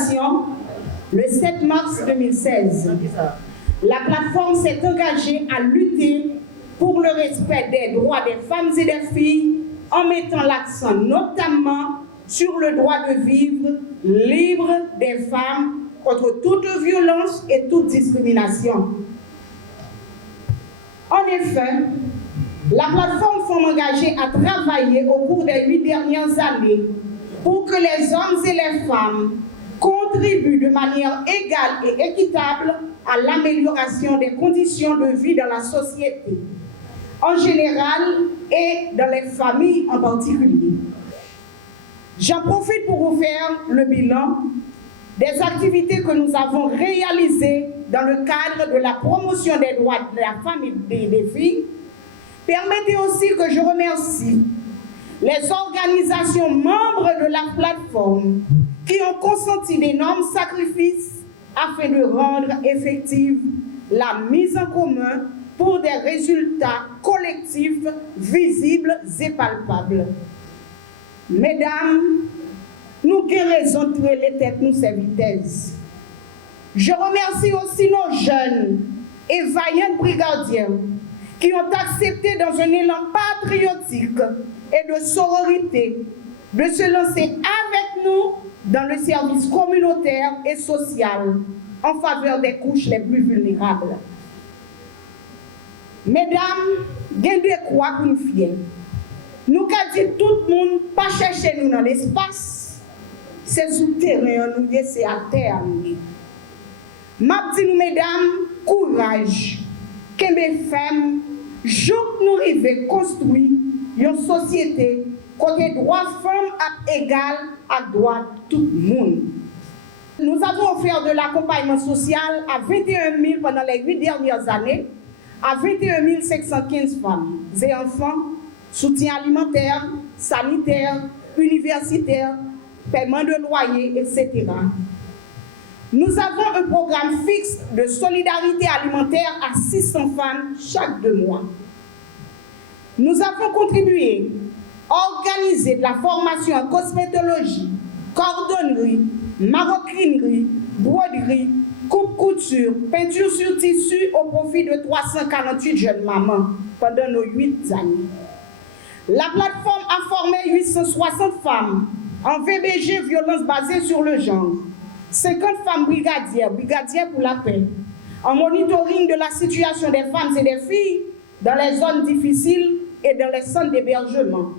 fondation, le 7 mars 2016, la plateforme s'est engagée à lutter pour le respect des droits des femmes et des filles en mettant l'accent notamment sur le droit de vivre libre des femmes contre toute violence et toute discrimination. En effet, la plateforme Femmes engagées a travaillé au cours des 8 dernières années pour que les hommes et les femmes contribuent de manière égale et équitable à l'amélioration des conditions de vie dans la société, en général et dans les familles en particulier. J'en profite pour vous faire le bilan des activités que nous avons réalisées dans le cadre de la promotion des droits de la femme et des filles. Permettez aussi que je remercie les organisations membres de la plateforme qui ont consenti d'énormes sacrifices afin de rendre effective la mise en commun pour des résultats collectifs, visibles et palpables. Mesdames, nous avons raison de trouver les têtes, nous, ces vitesses. Je remercie aussi nos jeunes et vaillants brigadiers qui ont accepté dans un élan patriotique et de sororité de se lancer avec nous dans le service communautaire et social en faveur des couches les plus vulnérables. Mesdames, gain de quoi pour nous fier. Nous avons dit tout le monde, pas chercher nous dans l'espace, c'est sous terrain, nous c'est à terre. M'a dit nous, mesdames, courage, que mes femmes, jour nous arrivons construire une société côté droit femme à égal à droit tout le monde. Nous avons offert de l'accompagnement social à 21 000 pendant les 8 dernières années, à 21 515 femmes et enfants, soutien alimentaire, sanitaire, universitaire, paiement de loyer, etc. Nous avons un programme fixe de solidarité alimentaire à 600 femmes chaque 2 mois. Nous avons contribué à organiser de la formation en cosmétologie, cordonnerie, maroquinerie, broderie, coupe-couture, peinture sur tissu au profit de 348 jeunes mamans pendant nos 8 années. La plateforme a formé 860 femmes en VBG, violence basée sur le genre, 50 femmes brigadières pour la paix, en monitoring de la situation des femmes et des filles dans les zones difficiles et dans les centres d'hébergement.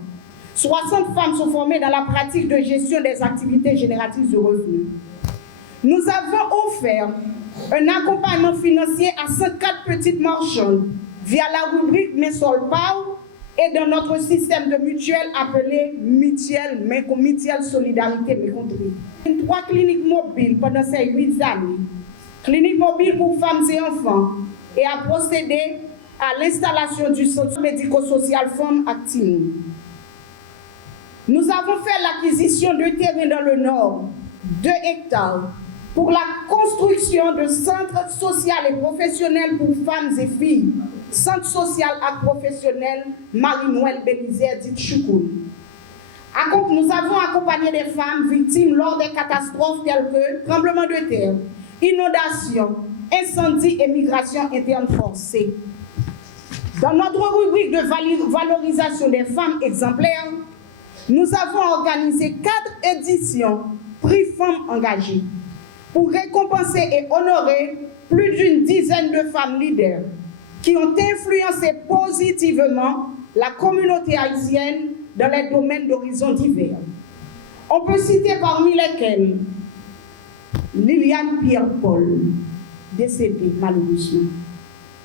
60 femmes sont formées dans la pratique de gestion des activités génératrices de revenus. Nous avons offert un accompagnement financier à 104 petites marchandes via la rubrique Messol Pau et dans notre système de mutuelle appelé Mutuelle Solidarité Mécontrée. 3 cliniques mobiles pendant ces 8 années. Clinique mobile pour femmes et enfants et a procédé à l'installation du centre médico-social Femmes Active. Nous avons fait l'acquisition de terrains dans le Nord, 2 hectares, pour la construction de centres sociaux et professionnels pour femmes et filles, centre social et professionnel Marie-Noël Bélisaire dit Choukoun. Nous avons accompagné des femmes victimes lors des catastrophes telles que tremblements de terre, inondations, incendies et migrations internes forcées. Dans notre rubrique de valorisation des femmes exemplaires, nous avons organisé 4 éditions Prix Femmes engagées pour récompenser et honorer plus d'une dizaine de femmes leaders qui ont influencé positivement la communauté haïtienne dans les domaines d'horizons divers. On peut citer parmi lesquels Liliane Pierre-Paul, décédée malheureusement,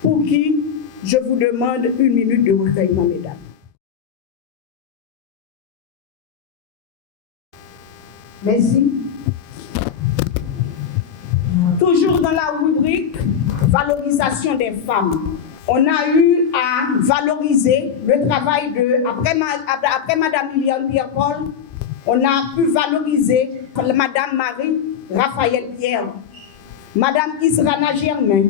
pour qui je vous demande 1 minute de recueillement, mesdames. Merci. Toujours dans la rubrique valorisation des femmes, on a eu à valoriser le travail de, après Madame Liliane Pierre-Paul, on a pu valoriser Madame Marie Raphaël Pierre, Madame Israna Germain,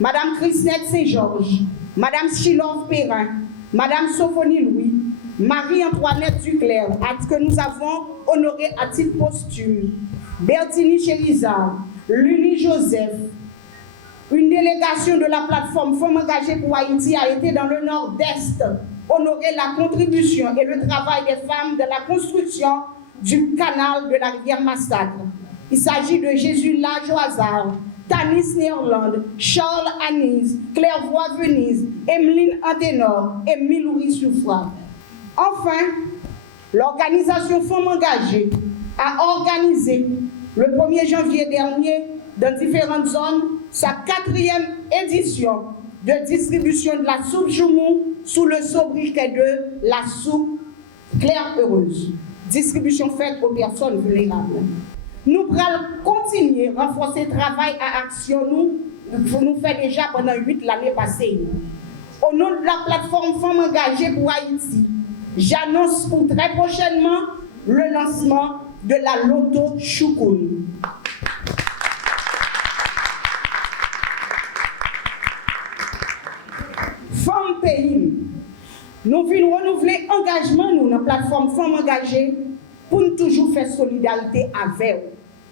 Madame Christine Saint-Georges, Madame Chilov Perrin, Madame Sophonie Louis, Marie-Antoinette Duclerc, que nous avons honoré à titre posthume, Bertini Chérizard, Luni Joseph. Une délégation de la plateforme Femmes engagées pour Haïti a été dans le nord-est honorer la contribution et le travail des femmes de la construction du canal de la rivière Massacre. Il s'agit de Jésus-La Joazard, Tanis Néerlande, Charles Anise, Claire-Voix Venise, Emeline Anténor et Milouris Soufra. Enfin, l'organisation Femmes engagées a organisé le 1er janvier dernier dans différentes zones sa 4e édition de distribution de la soupe Joumou sous le sobriquet de la soupe Claire Heureuse. Distribution faite aux personnes vulnérables. Nous allons continuer à renforcer le travail à action nous fait déjà pendant 8 l'année passée. Au nom de la plateforme Femmes engagées pour Haïti, j'annonce pour très prochainement le lancement de la Loto Choukoun. Femmes pays, nous voulons renouveler l'engagement nous dans la plateforme Femmes engagées pour nous toujours faire solidarité avec eux.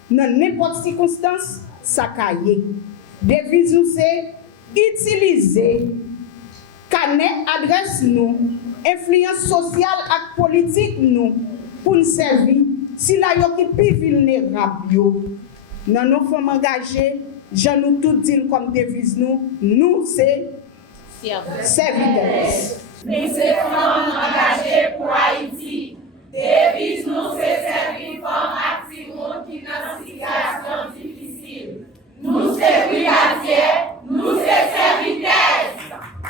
Dans n'importe circonstance, ça caille. Devise nous c'est utiliser canet adresse nous, influence sociale et politique nous pour nous servir si la yo qui plus vulnérable yo. Dans nos femmes engagées, j'en nous tout dit comme devise nous c'est serviteur.